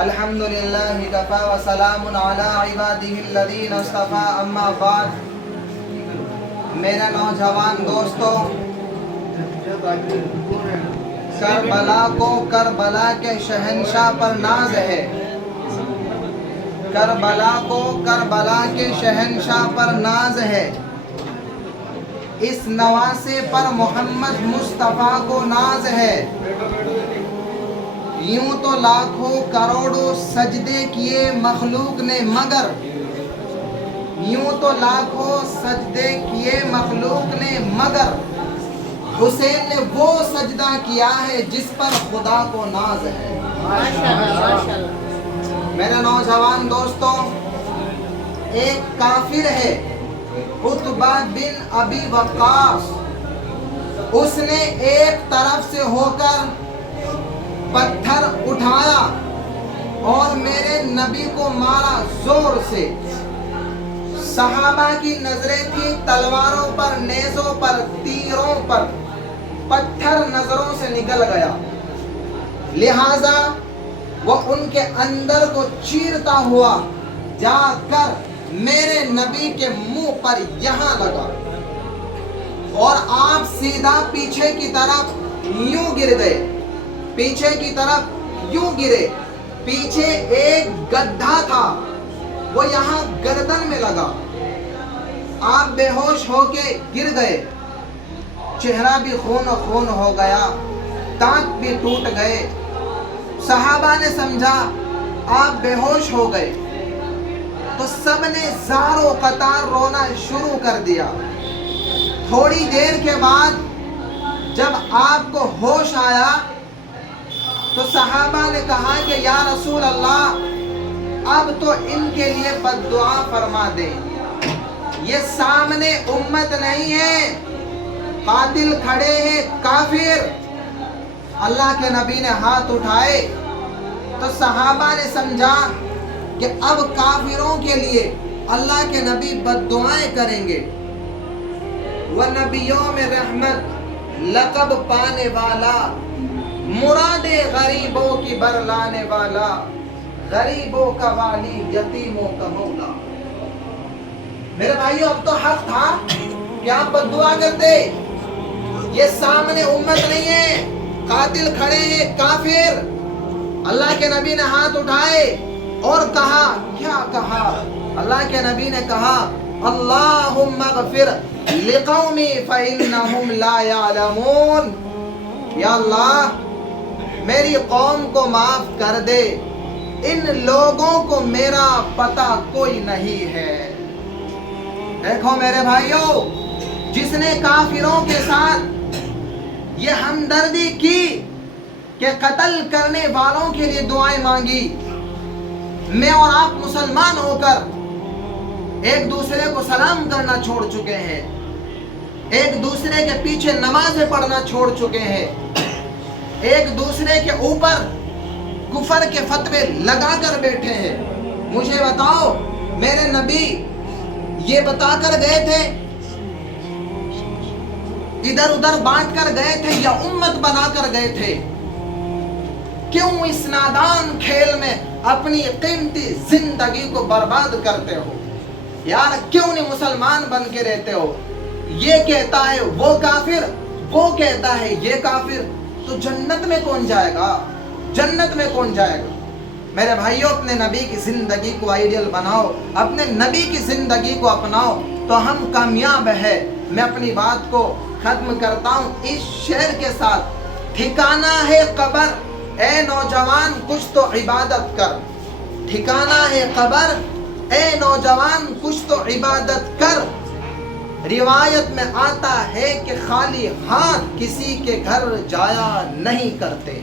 الحمدللہ کفا وسلام علی عبادہ الذین اصطفی اما بعد۔ میرے نوجوان دوستو، کربلا کو کربلا کے شہنشاہ پر ناز ہے، کربلا کو کربلا کے شہنشاہ پر ناز ہے، اس نواسے پر محمد مصطفیٰ کو ناز ہے۔ یوں تو لاکھوں کروڑوں سجدے کیے مخلوق نے مگر، یوں تو لاکھوں سجدے کیے مخلوق نے مگر، حسین نے وہ سجدہ کیا ہے جس پر خدا کو ناز ہے۔ میرے نوجوان دوستوں، ایک کافر ہے عتبہ بن ابی وقاص، اس نے ایک طرف سے ہو کر پتھر اٹھایا اور میرے نبی کو مارا زور سے۔ صحابہ کی نظریں تھیں تلواروں پر، نیزوں پر، تیروں پر، پتھر نظروں سے نکل گیا، لہذا وہ ان کے اندر کو چیرتا ہوا جا کر میرے نبی کے منہ پر یہاں لگا اور آپ سیدھا پیچھے کی طرف یوں گر گئے، پیچھے کی طرف یوں گرے۔ پیچھے ایک گدھا تھا، وہ یہاں گردن میں لگا، آپ بے ہوش ہو کے گر گئے، چہرہ بھی خون خون ہو گیا، دانت بھی ٹوٹ گئے۔ صحابہ نے سمجھا آپ بے ہوش ہو گئے تو سب نے زار و قطار رونا شروع کر دیا۔ تھوڑی دیر کے بعد جب آپ کو ہوش آیا تو صحابہ نے کہا کہ یا رسول اللہ، اب تو ان کے لیے بد دعا فرما دیں، یہ سامنے امت نہیں ہے، قاتل کھڑے ہیں کافر۔ اللہ کے نبی نے ہاتھ اٹھائے تو صحابہ نے سمجھا کہ اب کافروں کے لیے اللہ کے نبی بد دعائیں کریں گے۔ وہ نبیوں میں رحمت لقب پانے والا، مراد غریبوں کی برلانے والا، غریبوں کا والی، یتیموں کا مولا۔ میرے بھائیو، اب تو حق تھا کہ آپ بد دعا کرتے، یہ سامنے امت نہیں ہے، قاتل کھڑے ہیں کافر۔ اللہ کے نبی نے ہاتھ اٹھائے اور کہا، کیا کہا؟ اللہ کے نبی نے کہا، اللہم اغفر لقومی فإنہم لا یعلمون۔ یا اللہ، میری قوم کو معاف کر دے، ان لوگوں کو میرا پتہ کوئی نہیں ہے۔ دیکھو میرے بھائیوں، جس نے کافروں کے ساتھ یہ ہمدردی کی کہ قتل کرنے والوں کے لیے دعائیں مانگی، میں اور آپ مسلمان ہو کر ایک دوسرے کو سلام کرنا چھوڑ چکے ہیں، ایک دوسرے کے پیچھے نمازیں پڑھنا چھوڑ چکے ہیں، ایک دوسرے کے اوپر کفر کے فتوے لگا کر بیٹھے ہیں۔ مجھے بتاؤ، میرے نبی یہ بتا کر گئے تھے، ادھر ادھر بانٹ کر گئے تھے، یا امت بنا کر گئے تھے؟ کیوں اس نادان کھیل میں اپنی قیمتی زندگی کو برباد کرتے ہو؟ یار کیوں نہیں مسلمان بن کے رہتے ہو؟ یہ کہتا ہے وہ کافر، وہ کہتا ہے یہ کافر، تو جنت میں کون جائے گا؟ جنت میں کون جائے گا؟ میرے بھائیوں، اپنے نبی کی زندگی کو آئیڈیل بناؤ، اپنے نبی کی زندگی کو اپناؤ تو ہم کامیاب ہیں۔ میں اپنی بات کو ختم کرتا ہوں اس شعر کے ساتھ، ٹھکانہ ہے قبر اے نوجوان کچھ تو عبادت کر، ٹھکانہ ہے قبر اے نوجوان کچھ تو عبادت کر۔ روایت میں آتا ہے کہ خالی ہاتھ کسی کے گھر جایا نہیں کرتے۔